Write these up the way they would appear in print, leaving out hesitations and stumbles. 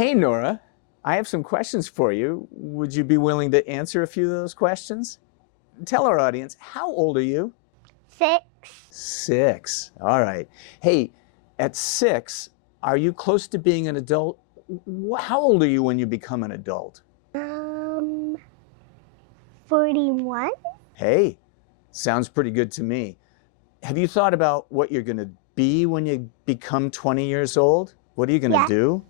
Hey, Nora, I have some questions for you. Would you be willing to answer a few of those questions? Tell our audience, how old are you? 6. 6. All right. Hey, at 6, are you close to being an adult? How old are you when you become an adult? 41. Hey, sounds pretty good to me. Have you thought about what you're going to be when you become 20 years old? What are you going to do?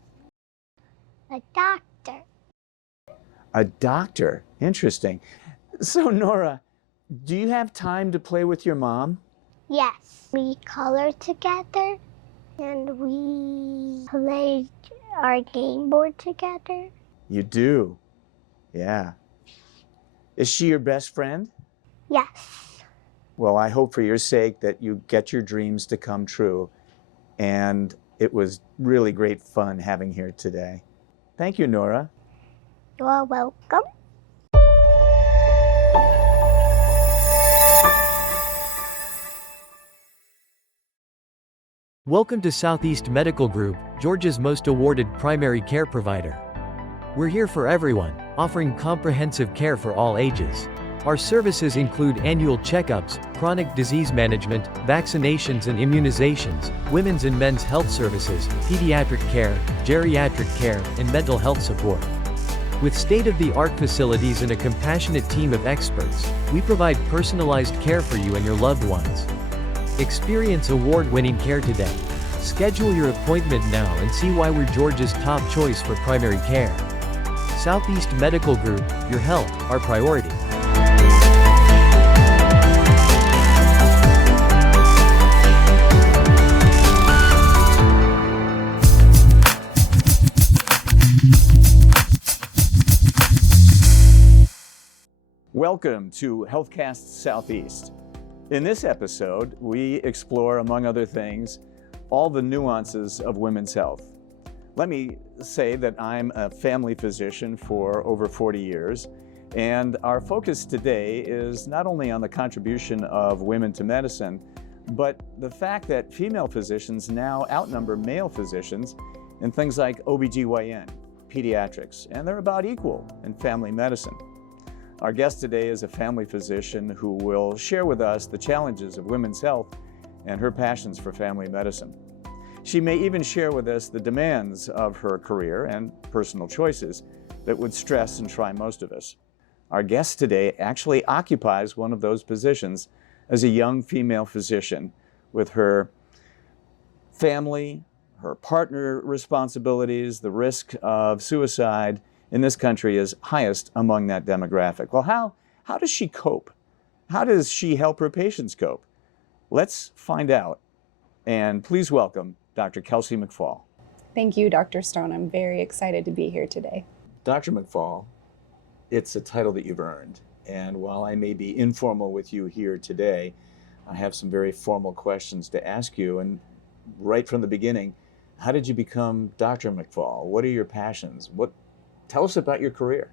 A doctor. A doctor. Interesting. So, Nora, do you have time to play with your mom? Yes. We color together and we play our game board together. You do? Yeah. Is she your best friend? Yes. Well, I hope for your sake that you get your dreams to come true. And it was really great fun having here today. Thank you, Nora. You're welcome. Welcome to Southeast Medical Group, Georgia's most awarded primary care provider. We're here for everyone, offering comprehensive care for all ages. Our services include annual checkups, chronic disease management, vaccinations and immunizations, women's and men's health services, pediatric care, geriatric care, and mental health support. With state-of-the-art facilities and a compassionate team of experts, we provide personalized care for you and your loved ones. Experience award-winning care today. Schedule your appointment now and see why we're Georgia's top choice for primary care. Southeast Medical Group, your health, our priority. Welcome to Healthcast Southeast. In this episode, we explore, among other things, all the nuances of women's health. Let me say that I'm a family physician for over 40 years, and our focus today is not only on the contribution of women to medicine, but the fact that female physicians now outnumber male physicians in things like OBGYN, pediatrics, and they're about equal in family medicine. Our guest today is a family physician who will share with us the challenges of women's health and her passions for family medicine. She may even share with us the demands of her career and personal choices that would stress and try most of us. Our guest today actually occupies one of those positions as a young female physician with her family, her partner responsibilities, the risk of suicide in this country is highest among that demographic. Well, how does she cope? How does she help her patients cope? Let's find out. And please welcome Dr. Kelsay McFall. Thank you, Dr. Stone. I'm very excited to be here today. Dr. McFall, it's a title that you've earned. And while I may be informal with you here today, I have some very formal questions to ask you. And right from the beginning, how did you become Dr. McFall? What are your passions? Tell us about your career.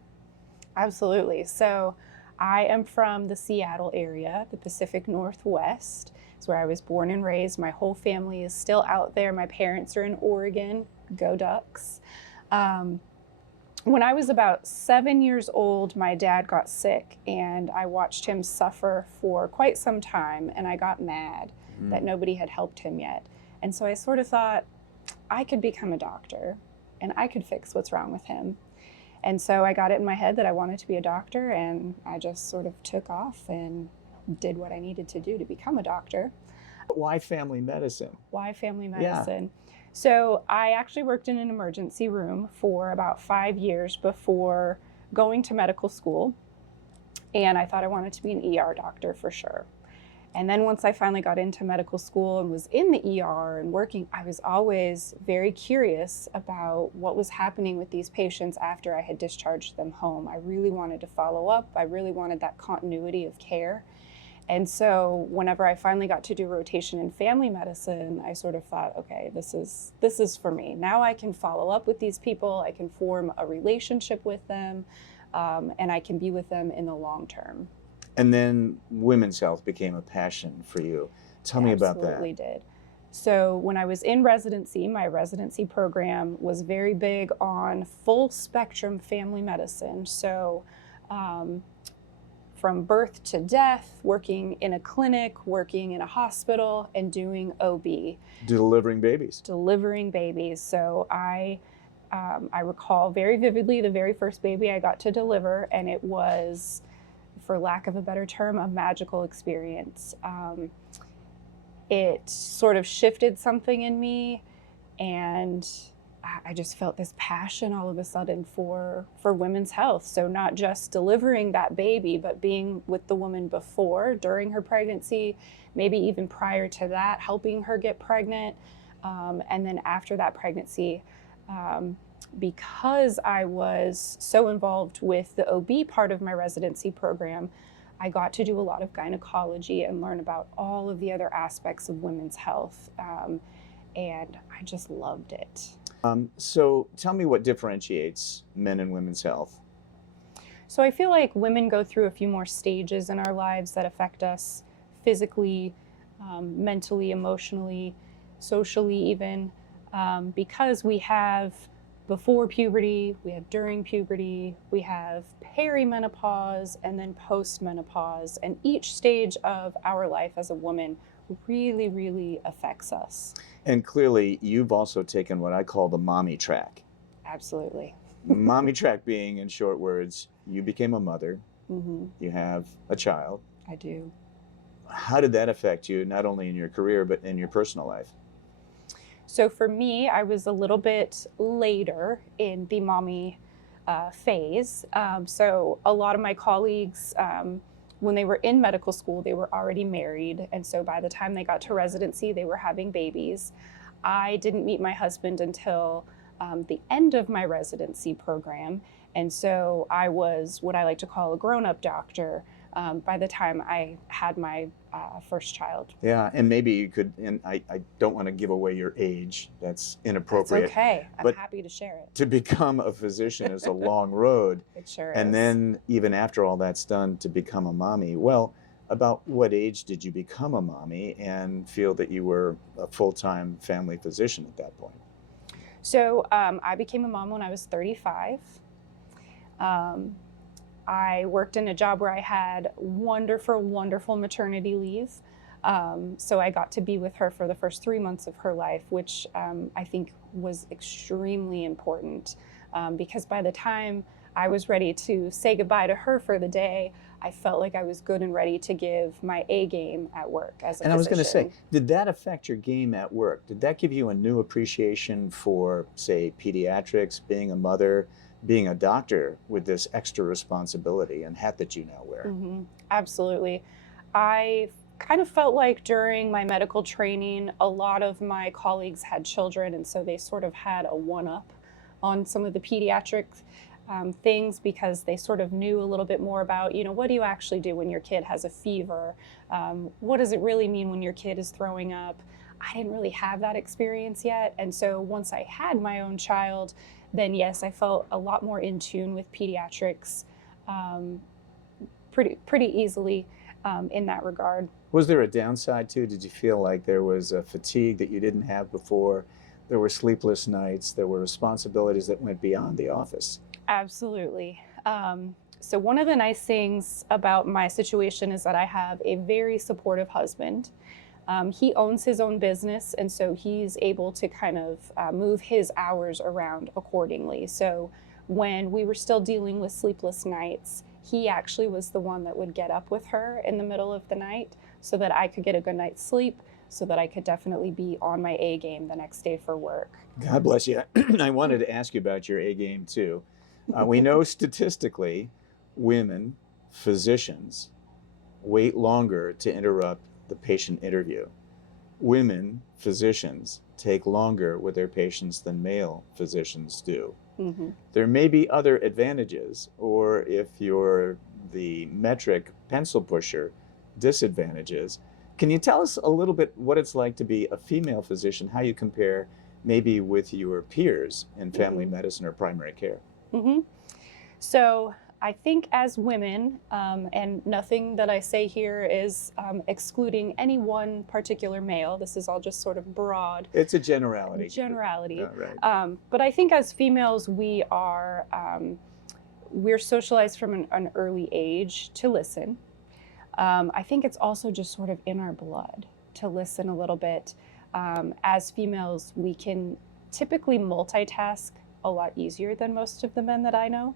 Absolutely. So I am from the Seattle area, the Pacific Northwest. It's where I was born and raised. My whole family is still out there. My parents are in Oregon. Go Ducks. When I was about 7 years old, my dad got sick and I watched him suffer for quite some time, and I got mad that nobody had helped him yet. And so I sort of thought I could become a doctor and I could fix what's wrong with him. And so I got it in my head that I wanted to be a doctor, and I just sort of took off and did what I needed to do to become a doctor. Why family medicine? Why family medicine? Yeah. So I actually worked in an emergency room for about 5 years before going to medical school. And I thought I wanted to be an ER doctor for sure. And then once I finally got into medical school and was in the ER and working, I was always very curious about what was happening with these patients after I had discharged them home. I really wanted to follow up. I really wanted that continuity of care. And so whenever I finally got to do rotation in family medicine, I sort of thought, okay, this is for me. Now I can follow up with these people. I can form a relationship with them, and I can be with them in the long term. And then women's health became a passion for you. Tell me about that. Absolutely did. So when I was in residency, my residency program was very big on full spectrum family medicine. So from birth to death, working in a clinic, working in a hospital, and doing OB. Delivering babies. Delivering babies. So I recall very vividly the very first baby I got to deliver, and it was, for lack of a better term, a magical experience. It sort of shifted something in me, and I just felt this passion all of a sudden for women's health. So not just delivering that baby, but being with the woman before, during her pregnancy, maybe even prior to that, helping her get pregnant. And then after that pregnancy, because I was so involved with the OB part of my residency program, I got to do a lot of gynecology and learn about all of the other aspects of women's health. And I just loved it. So tell me what differentiates men and women's health. So I feel like women go through a few more stages in our lives that affect us physically, mentally, emotionally, socially even, because we have before puberty, we have during puberty, we have perimenopause, and then postmenopause. And each stage of our life as a woman really, really affects us. And clearly, you've also taken what I call the mommy track. Absolutely. Mommy track being, in short words, you became a mother, Mm-hmm. you have a child. I do. How did that affect you, not only in your career, but in your personal life? So for me, I was a little bit later in the mommy phase. So a lot of my colleagues, when they were in medical school, they were already married. And so by the time they got to residency, they were having babies. I didn't meet my husband until the end of my residency program. And so I was what I like to call a grown-up doctor by the time I had my first child. Yeah, and maybe you could, and I don't want to give away your age, that's inappropriate. That's okay, I'm but happy to share it. To become a physician is a long road. It sure And is. then even after all that's done, to become a mommy. Well, about what age did you become a mommy and feel that you were a full-time family physician at that point? So I became a mom when I was 35. I worked in a job where I had wonderful, wonderful maternity leave. So I got to be with her for the first 3 months of her life, which I think was extremely important because by the time I was ready to say goodbye to her for the day, I felt like I was good and ready to give my A game at work as a physician. And I was going to say, did that affect your game at work? Did that give you a new appreciation for, say, pediatrics, being a mother, being a doctor with this extra responsibility and hat that you now wear? Mm-hmm. Absolutely. I kind of felt like during my medical training, a lot of my colleagues had children, and so they sort of had a one-up on some of the pediatric things because they sort of knew a little bit more about, what do you actually do when your kid has a fever? What does it really mean when your kid is throwing up? I didn't really have that experience yet. And so once I had my own child, then yes, I felt a lot more in tune with pediatrics pretty easily in that regard. Was there a downside too? Did you feel like there was a fatigue that you didn't have before? There were sleepless nights, there were responsibilities that went beyond the office. Absolutely. So one of the nice things about my situation is that I have a very supportive husband. He owns his own business, and so he's able to kind of move his hours around accordingly. So when we were still dealing with sleepless nights, he actually was the one that would get up with her in the middle of the night so that I could get a good night's sleep, so that I could definitely be on my A game the next day for work. God bless you. I wanted to ask you about your A game too. We know statistically women, physicians, wait longer to interrupt the patient interview. Women, physicians, take longer with their patients than male physicians do. Mm-hmm. There may be other advantages, or if you're the metric pencil pusher, disadvantages. Can you tell us a little bit what it's like to be a female physician, how you compare maybe with your peers in family medicine or primary care? Mm-hmm. So I think as women, and nothing that I say here is excluding any one particular male, this is all just sort of broad. It's a generality. Generality. Right. But I think as females, we're socialized from an early age to listen. I think it's also just sort of in our blood to listen a little bit. As females, we can typically multitask a lot easier than most of the men that I know.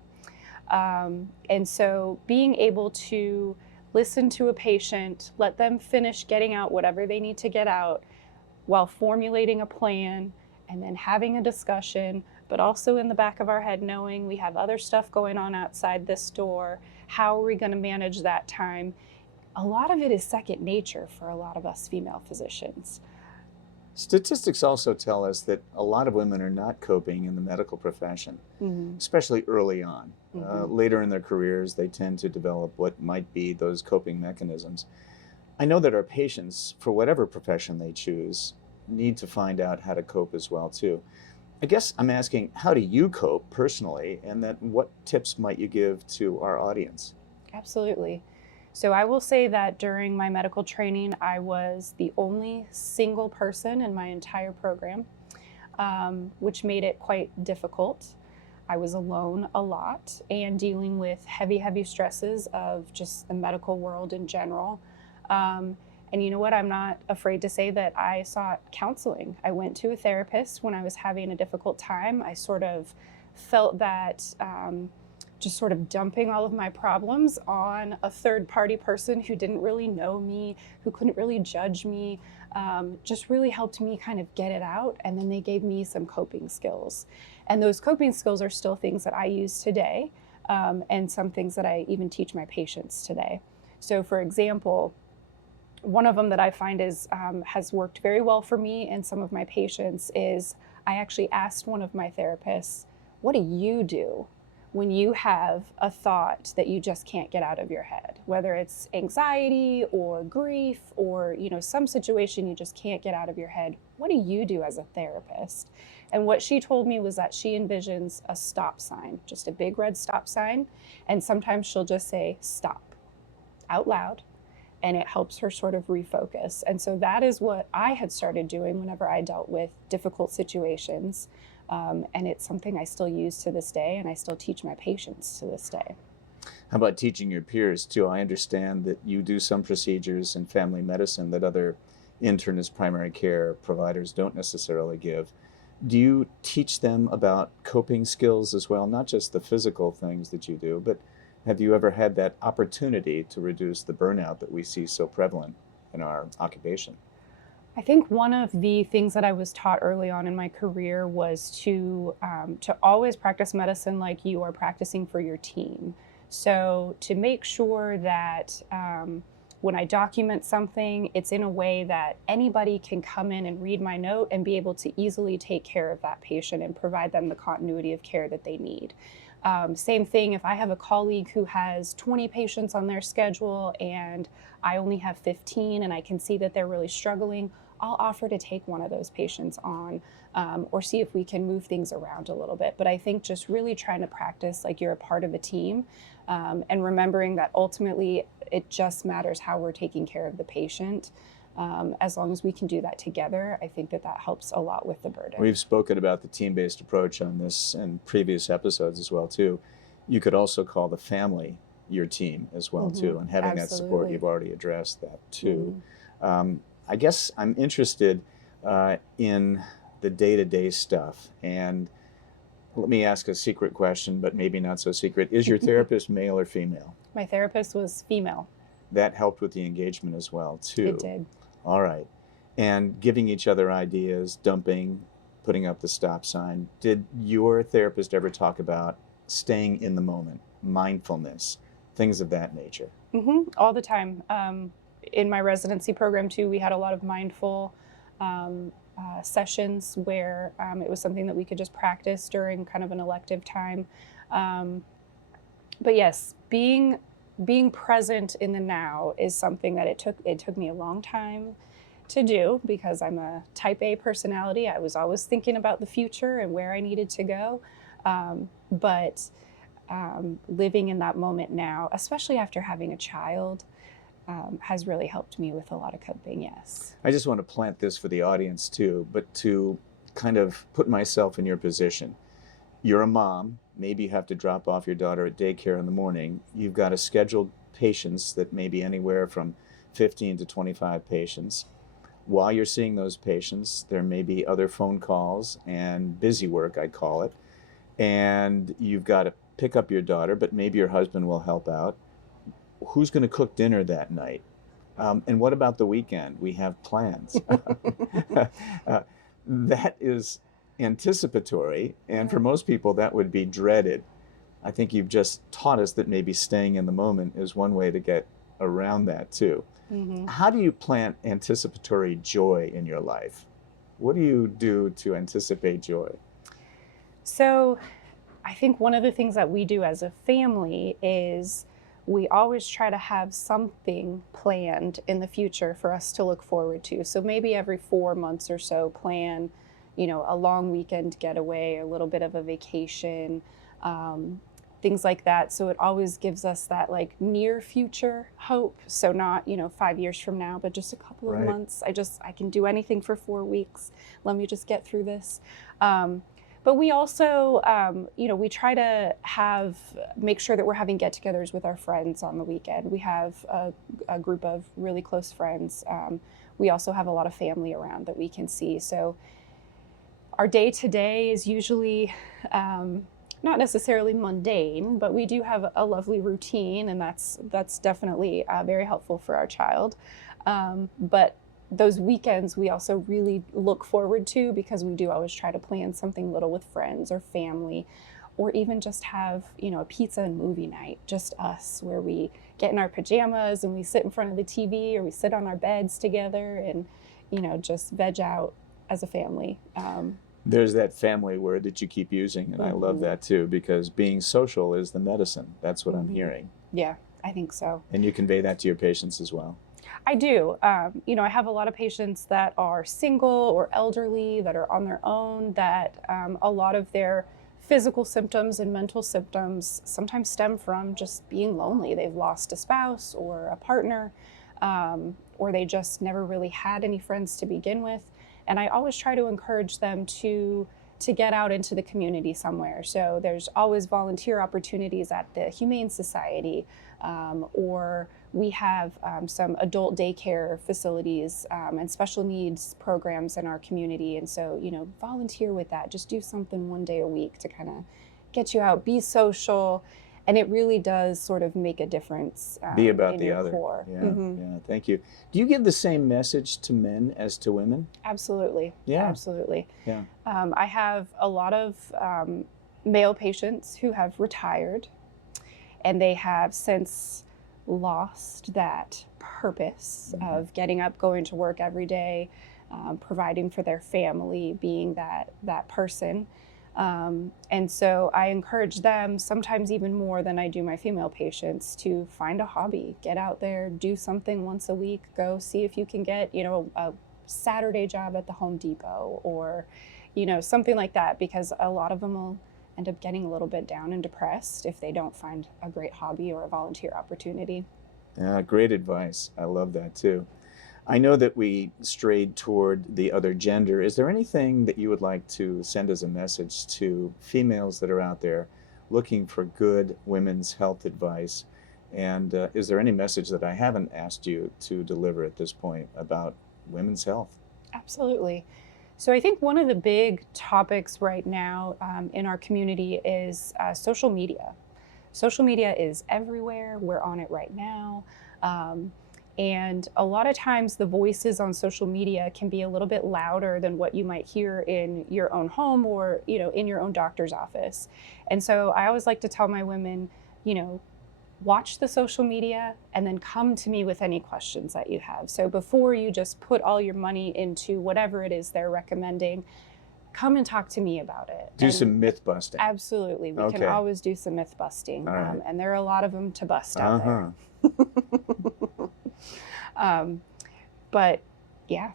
And so being able to listen to a patient, let them finish getting out whatever they need to get out while formulating a plan and then having a discussion, but also in the back of our head knowing we have other stuff going on outside this door. How are we going to manage that time? A lot of it is second nature for a lot of us female physicians. Statistics also tell us that a lot of women are not coping in the medical profession, especially early on. Later in their careers, they tend to develop what might be those coping mechanisms. I know that our patients, for whatever profession they choose, need to find out how to cope as well, too. I guess I'm asking, how do you cope personally, and then what tips might you give to our audience? Absolutely. So I will say that during my medical training, I was the only single person in my entire program, which made it quite difficult. I was alone a lot and dealing with heavy stresses of just the medical world in general. And you know what? I'm not afraid to say that I sought counseling. I went to a therapist when I was having a difficult time. I sort of felt that just sort of dumping all of my problems on a third-party person who didn't really know me, who couldn't really judge me, just really helped me kind of get it out. And then they gave me some coping skills. And those coping skills are still things that I use today, and some things that I even teach my patients today. So for example, one of them that I find has worked very well for me and some of my patients is I actually asked one of my therapists, what do you do when you have a thought that you just can't get out of your head, whether it's anxiety or grief or some situation you just can't get out of your head? What do you do as a therapist? And what she told me was that she envisions a stop sign, just a big red stop sign, and sometimes she'll just say stop out loud, and it helps her sort of refocus. And so that is what I had started doing whenever I dealt with difficult situations. And it's something I still use to this day, and I still teach my patients to this day. How about teaching your peers too? I understand that you do some procedures in family medicine that other internist primary care providers don't necessarily give. Do you teach them about coping skills as well? Not just the physical things that you do, but have you ever had that opportunity to reduce the burnout that we see so prevalent in our occupation? I think one of the things that I was taught early on in my career was to always practice medicine like you are practicing for your team. So to make sure that when I document something, it's in a way that anybody can come in and read my note and be able to easily take care of that patient and provide them the continuity of care that they need. Same thing if I have a colleague who has 20 patients on their schedule and I only have 15 and I can see that they're really struggling, I'll offer to take one of those patients on or see if we can move things around a little bit. But I think just really trying to practice like you're a part of a team and remembering that ultimately it just matters how we're taking care of the patient. As long as we can do that together, I think that helps a lot with the burden. We've spoken about the team-based approach on this in previous episodes as well too. You could also call the family your team as well too, and having that support, you've already addressed that too. I guess I'm interested in the day-to-day stuff, and let me ask a secret question, but maybe not so secret. Is your therapist male or female? My therapist was female. That helped with the engagement as well too. It did. All right. And giving each other ideas, dumping, putting up the stop sign. Did your therapist ever talk about staying in the moment, mindfulness, things of that nature? All the time. In my residency program too, we had a lot of mindful sessions where it was something that we could just practice during kind of an elective time. But yes, being present in the now is something that it took me a long time to do because I'm a type A personality. I was always thinking about the future and where I needed to go. But living in that moment now, especially after having a child, has really helped me with a lot of coping, yes. I just want to plant this for the audience too, but to kind of put myself in your position. You're a mom, maybe you have to drop off your daughter at daycare in the morning. You've got a scheduled patients that may be anywhere from 15 to 25 patients. While you're seeing those patients, there may be other phone calls and busy work, I'd call it. And you've got to pick up your daughter, but maybe your husband will help out. Who's going to cook dinner that night? And what about the weekend? We have plans. That is anticipatory, and for most people that would be dreaded. I think you've just taught us that maybe staying in the moment is one way to get around that too. Mm-hmm. How do you plant anticipatory joy in your life? What do you do to anticipate joy? So I think one of the things that we do as a family is we always try to have something planned in the future for us to look forward to. So maybe every 4 months or so plan, a long weekend getaway, a little bit of a vacation, things like that. So it always gives us that like near future hope. So not, 5 years from now, but just a couple of months. I can do anything for 4 weeks. Let me just get through this. But we also, we try to make sure that we're having get-togethers with our friends on the weekend. We have a group of really close friends. We also have a lot of family around that we can see. So our day-to-day is usually not necessarily mundane, but we do have a lovely routine, and that's definitely very helpful for our child. But those weekends we also really look forward to, because we do always try to plan something little with friends or family, or even just have, a pizza and movie night, just us, where we get in our pajamas and we sit in front of the TV, or we sit on our beds together and, just veg out as a family. There's that family word that you keep using, and I love that too, because being social is the medicine. That's what I'm hearing. Yeah, I think so. And you convey that to your patients as well. I do. I have a lot of patients that are single or elderly, that are on their own, that a lot of their physical symptoms and mental symptoms sometimes stem from just being lonely. They've lost a spouse or a partner, or they just never really had any friends to begin with. And I always try to encourage them to get out into the community somewhere. So there's always volunteer opportunities at the Humane Society, or we have some adult daycare facilities and special needs programs in our community. And so, volunteer with that. Just do something one day a week to kind of get you out, be social. And it really does sort of make a difference. Be about the your other. Core. Yeah, yeah, thank you. Do you give the same message to men as to women? Absolutely. Yeah. Absolutely. Yeah. I have a lot of male patients who have retired, and they have since lost that purpose of getting up, going to work every day, providing for their family, being that person. And so I encourage them, sometimes even more than I do my female patients, to find a hobby, get out there, do something once a week, go see if you can get, a Saturday job at the Home Depot, or, something like that, because a lot of them will end up getting a little bit down and depressed if they don't find a great hobby or a volunteer opportunity. Great advice. I love that too. I know that we strayed toward the other gender. Is there anything that you would like to send as a message to females that are out there looking for good women's health advice? And is there any message that I haven't asked you to deliver at this point about women's health? Absolutely. So I think one of the big topics right now in our community is social media. Social media is everywhere. We're on it right now. And a lot of times the voices on social media can be a little bit louder than what you might hear in your own home or, in your own doctor's office. And so I always like to tell my women, watch the social media and then come to me with any questions that you have. So before you just put all your money into whatever it is they're recommending, come and talk to me about it. Do some myth busting. Absolutely. We can always do some myth busting. Right. And there are a lot of them to bust out there. But yeah,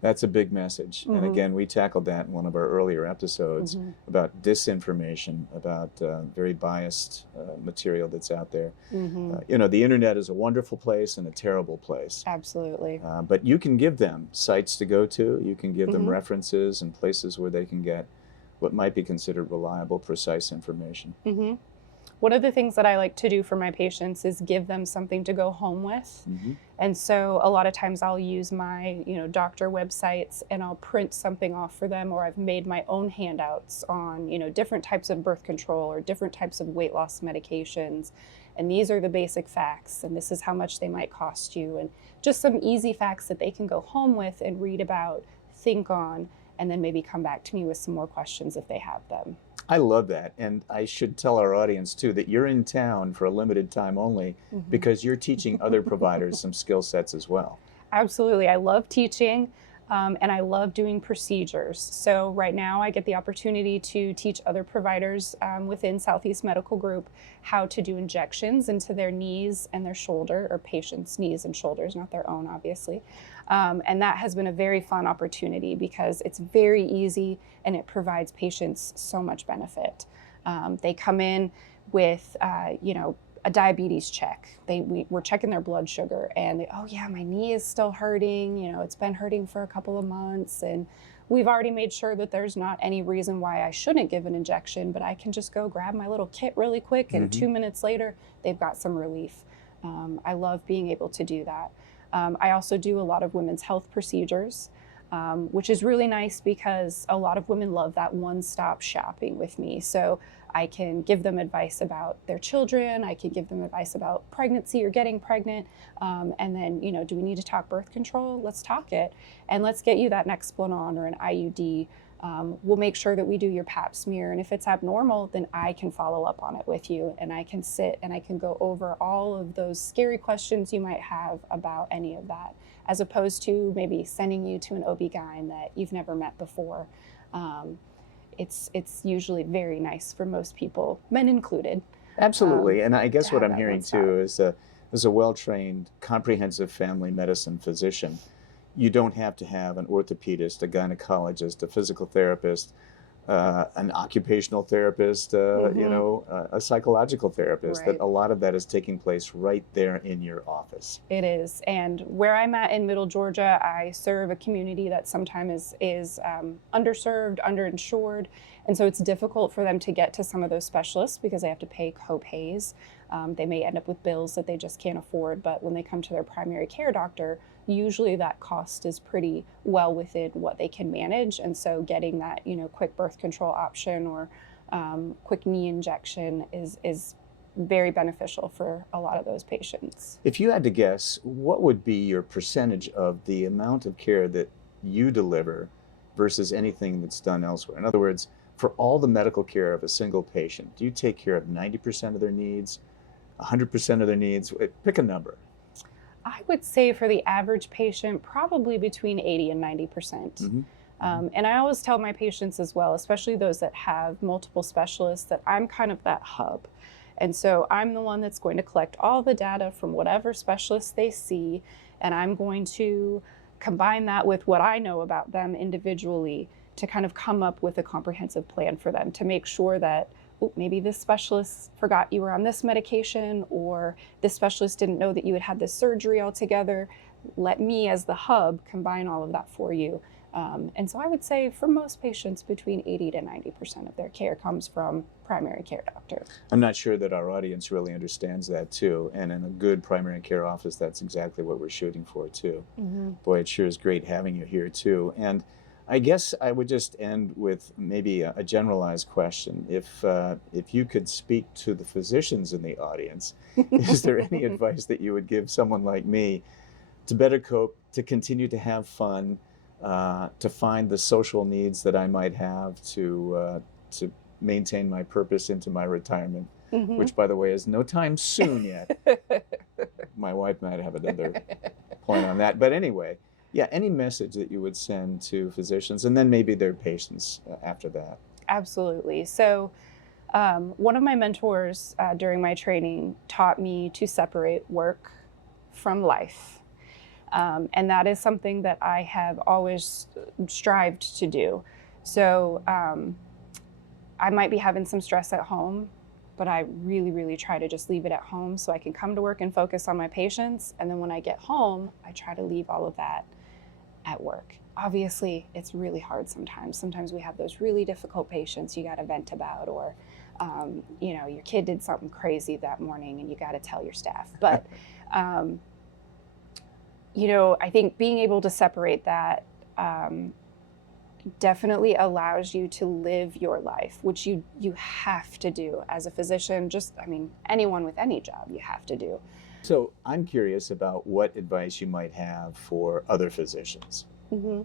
That's a big message. And again, we tackled that in one of our earlier episodes about disinformation, about very biased material that's out there. You know, the internet is a wonderful place and a terrible place. Absolutely. But you can give them sites to go to. You can give them references and places where they can get what might be considered reliable, precise information. One of the things that I like to do for my patients is give them something to go home with. And so a lot of times I'll use my, doctor websites and I'll print something off for them, or I've made my own handouts on, different types of birth control or different types of weight loss medications. And these are the basic facts, and this is how much they might cost you. And just some easy facts that they can go home with and read about, think on, and then maybe come back to me with some more questions if they have them. I love that. And I should tell our audience too that you're in town for a limited time only because you're teaching other providers some skill sets as well. Absolutely. I love teaching and I love doing procedures. So right now I get the opportunity to teach other providers within Southeast Medical Group how to do injections into their knees and their shoulder, or patients' knees and shoulders, not their own, obviously. And that has been a very fun opportunity because it's very easy and it provides patients so much benefit. They come in with, a diabetes check. We're checking their blood sugar and oh yeah, my knee is still hurting. It's been hurting for a couple of months, and we've already made sure that there's not any reason why I shouldn't give an injection, but I can just go grab my little kit really quick and 2 minutes later, they've got some relief. I love being able to do that. I also do a lot of women's health procedures, which is really nice because a lot of women love that one-stop shopping with me. So I can give them advice about their children. I can give them advice about pregnancy or getting pregnant. And then, do we need to talk birth control? Let's talk it. And let's get you that Nexplanon or an IUD. We'll make sure that we do your pap smear. And if it's abnormal, then I can follow up on it with you. And I can sit and I can go over all of those scary questions you might have about any of that, as opposed to maybe sending you to an OB-GYN that you've never met before. It's usually very nice for most people, men included. Absolutely. And I guess what I'm hearing too is as a well-trained, comprehensive family medicine physician, you don't have to have an orthopedist, a gynecologist, a physical therapist, an occupational therapist, a psychological therapist. That a lot of that is taking place right there in your office. It is. And where I'm at in Middle Georgia, I serve a community that sometimes is underserved, underinsured. And so it's difficult for them to get to some of those specialists because they have to pay co-pays. They may end up with bills that they just can't afford. But when they come to their primary care doctor, usually that cost is pretty well within what they can manage. And so getting that, quick birth control option or quick knee injection is very beneficial for a lot of those patients. If you had to guess, what would be your percentage of the amount of care that you deliver versus anything that's done elsewhere? In other words, for all the medical care of a single patient, do you take care of 90% of their needs, 100% of their needs? Pick a number. I would say for the average patient, probably between 80 and 90%. And I always tell my patients as well, especially those that have multiple specialists, that I'm kind of that hub. And so I'm the one that's going to collect all the data from whatever specialist they see, and I'm going to combine that with what I know about them individually to kind of come up with a comprehensive plan for them to make sure that maybe this specialist forgot you were on this medication, or this specialist didn't know that you had had this surgery altogether. Let me, as the hub, combine all of that for you. And so I would say for most patients, between 80 to 90% of their care comes from primary care doctor. I'm not sure that our audience really understands that too. And in a good primary care office, that's exactly what we're shooting for too. Boy, it sure is great having you here too. And I guess I would just end with maybe a generalized question. If you could speak to the physicians in the audience, is there any advice that you would give someone like me to better cope, to continue to have fun, to find the social needs that I might have to maintain my purpose into my retirement, which, by the way, is no time soon yet. My wife might have another point on that. But anyway, yeah, any message that you would send to physicians and then maybe their patients after that? Absolutely. So one of my mentors during my training taught me to separate work from life. And that is something that I have always strived to do. So I might be having some stress at home, but I really, really try to just leave it at home so I can come to work and focus on my patients. And then when I get home, I try to leave all of that at work. Obviously, it's really hard sometimes. Sometimes we have those really difficult patients you got to vent about, or your kid did something crazy that morning and you got to tell your staff. But I think being able to separate that definitely allows you to live your life, which you have to do as a physician. Anyone with any job, you have to do. So I'm curious about what advice you might have for other physicians. Mm-hmm.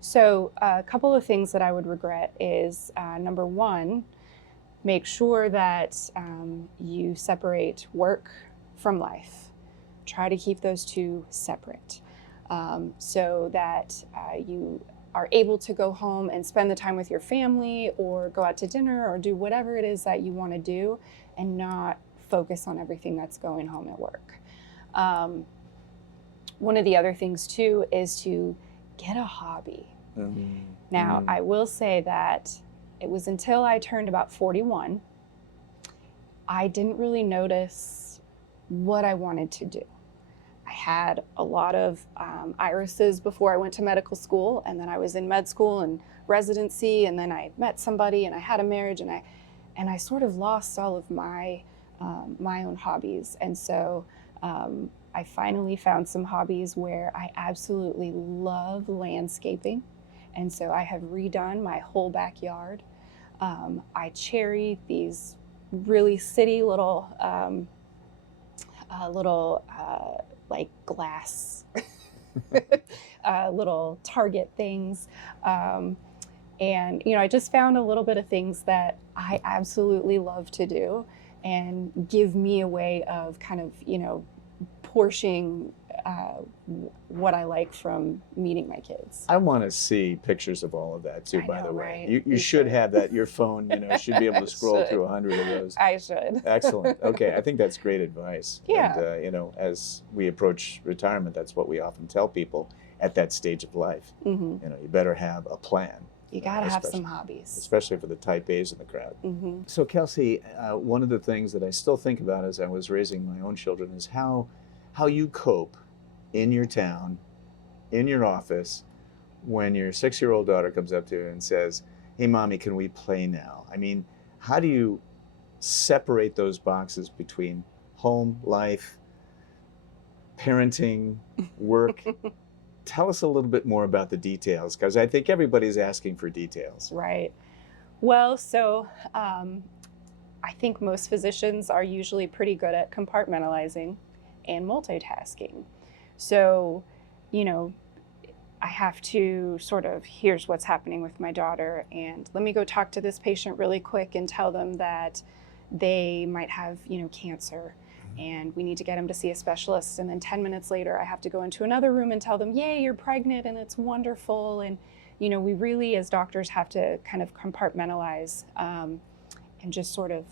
So a couple of things that I would regret is, number one, make sure that you separate work from life. Try to keep those two separate so that you are able to go home and spend the time with your family, or go out to dinner, or do whatever it is that you want to do, and not focus on everything that's going home at work. One of the other things too is to get a hobby. Mm-hmm. Now, I will say that it was until I turned about 41, I didn't really notice what I wanted to do. I had a lot of irises before I went to medical school, and then I was in med school and residency, and then I met somebody and I had a marriage, and I sort of lost all of my own hobbies. And so I finally found some hobbies where I absolutely love landscaping. And so I have redone my whole backyard. I cherry these really city little like glass little Target things. And I just found a little bit of things that I absolutely love to do and give me a way of kind of, portioning what I like from meeting my kids. I want to see pictures of all of that too, by the way. Right? You should have that. Your phone, should be able to scroll through 100 of those. I should. Excellent. Okay, I think that's great advice. Yeah. And, as we approach retirement, that's what we often tell people at that stage of life. Mm-hmm. You better have a plan. You got to have some hobbies. Especially for the type A's in the crowd. Mm-hmm. So Kelsay, one of the things that I still think about as I was raising my own children is how you cope in your town, in your office, when your 6-year-old daughter comes up to you and says, "Hey, Mommy, can we play now?" I mean, how do you separate those boxes between home life, parenting, work? Tell us a little bit more about the details, because I think everybody's asking for details. Right. Well, so I think most physicians are usually pretty good at compartmentalizing and multitasking. So, I have to sort of, here's what's happening with my daughter, and let me go talk to this patient really quick and tell them that they might have, cancer, and we need to get them to see a specialist. And then 10 minutes later, I have to go into another room and tell them, yay, you're pregnant and it's wonderful. And, we really, as doctors, have to kind of compartmentalize and just sort of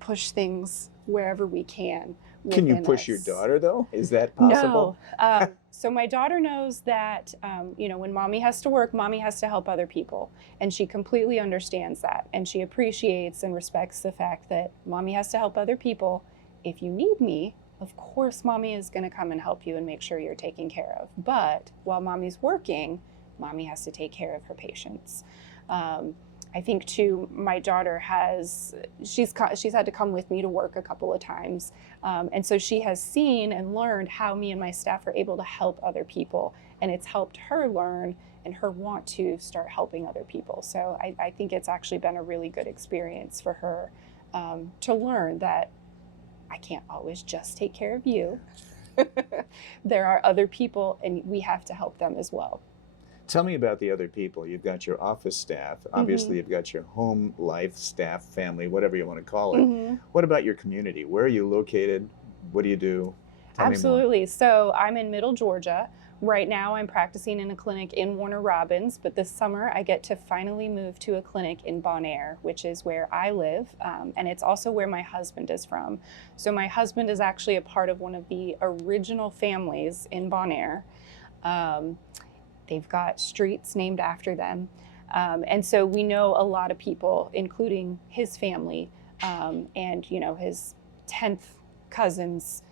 push things wherever we can. Can you push your daughter, though? Is that possible? No. So my daughter knows that, when Mommy has to work, Mommy has to help other people. And she completely understands that. And she appreciates and respects the fact that Mommy has to help other people. If you need me, of course, Mommy is going to come and help you and make sure you're taken care of. But while Mommy's working, Mommy has to take care of her patients. I think too, my daughter she's had to come with me to work a couple of times. And so she has seen and learned how me and my staff are able to help other people. And it's helped her learn and her want to start helping other people. So I think it's actually been a really good experience for her to learn that I can't always just take care of you. There are other people and we have to help them as well. Tell me about the other people. You've got your office staff. Obviously, you've got your home life, staff, family, whatever you want to call it. Mm-hmm. What about your community? Where are you located? What do you do? Tell Absolutely. So I'm in Middle Georgia, Right now I'm practicing in a clinic in Warner Robins, but this summer I get to finally move to a clinic in Bonaire, which is where I live, and it's also where my husband is from. So my husband is actually a part of one of the original families in Bonaire. They've got streets named after them. And so we know a lot of people, including his family, and his 10th cousins.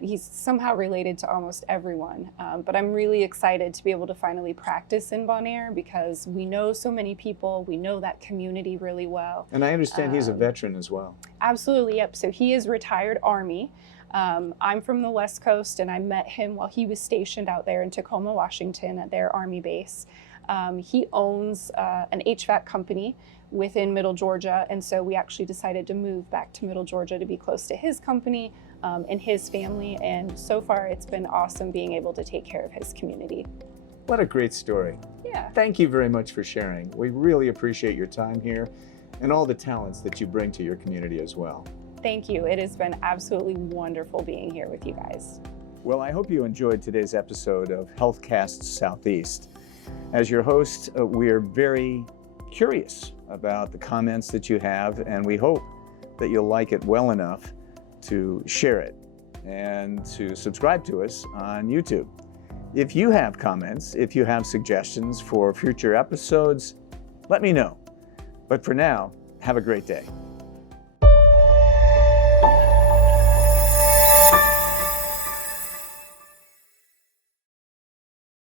He's somehow related to almost everyone. But I'm really excited to be able to finally practice in Bonaire because we know so many people, we know that community really well. And I understand he's a veteran as well. Absolutely, yep. So he is retired Army. I'm from the West Coast, and I met him while he was stationed out there in Tacoma, Washington at their Army base. He owns an HVAC company within Middle Georgia, and so we actually decided to move back to Middle Georgia to be close to his company and his family, and so far it's been awesome being able to take care of his community. What a great story. Yeah. Thank you very much for sharing. We really appreciate your time here and all the talents that you bring to your community as well. Thank you. It has been absolutely wonderful being here with you guys. Well, I hope you enjoyed today's episode of Healthcast Southeast. As your host, we are very curious about the comments that you have, and we hope that you'll like it well enough to share it and to subscribe to us on YouTube. If you have comments, if you have suggestions for future episodes, let me know. But for now, have a great day.